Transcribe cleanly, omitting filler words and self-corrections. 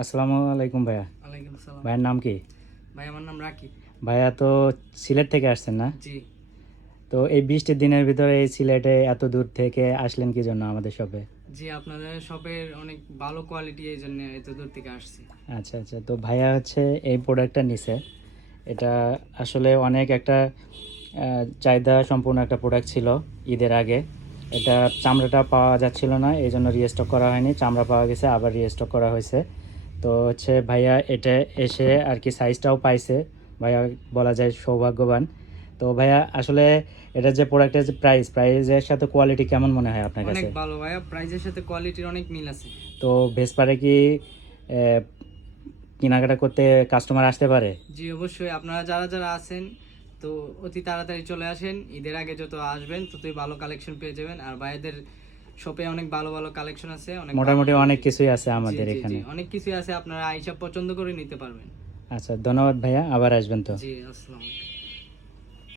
আসসালামু আলাইকুম ভাইয়া। ওয়ালাইকুম আসসালাম। ভাইয়ের নাম কি? ভাই আমার নাম রাকিব। ভাইয়া তো সিলেট থেকে আসছেন না? জি তো এই বৃষ্টির দিনের ভিতরে এই সিলেটে এত দূর থেকে আসলেন কি জন্য আমাদের শপে? জি আপনাদের শপের অনেক ভালো কোয়ালিটি, এই জন্য এত দূর থেকে আসছি। আচ্ছা আচ্ছা, তো ভাইয়া হচ্ছে এই প্রোডাক্টটা নিছে। এটা আসলে অনেক একটা চাহিদা সম্পূর্ণ একটা প্রোডাক্ট ছিল ঈদের আগে। এটা চামড়াটা পাওয়া যাচ্ছিল না, এই জন্য রিস্টক করা হয়নি। চামড়া পাওয়া গেছে, আবার রিস্টক করা হয়েছে। তো হচ্ছে ভাইয়া এটা এসে আর কি সাইজটাও পাইছে। ভাইয়া বলা যায় সৌভাগ্যবান। তো ভাইয়া আসলে এটা যে প্রোডাক্টের যে প্রাইসের সাথে কোয়ালিটি কেমন মনে হয় আপনার অনেক কাছে? ভালো ভাইয়া, প্রাইজের সাথে কোয়ালিটির অনেক মিল আছে। তো ভেসপারে কি আহ, কেনাকাটা করতে কাস্টমার আসতে পারে? জি অবশ্যই, আপনারা যারা যারা আছেন তো অতি তাড়াতাড়ি চলে আসেন। ঈদের আগে যত আসবেন ততই ভালো কালেকশন পেয়ে যাবেন। আর ভাইদের শপে অনেক ভালো ভালো কালেকশন আছে, অনেক মোটামুটি ভালো অনেক quality। কিছুই আছে জি আমাদের জি জি এখানে। অনেক কিছুই আছে, আপনারা আইসা পছন্দ করে নিতে পারবেন। আচ্ছা, ধন্যবাদ ভাইয়া, আবার আসবেন তো। জি আসসালামু আলাইকুম।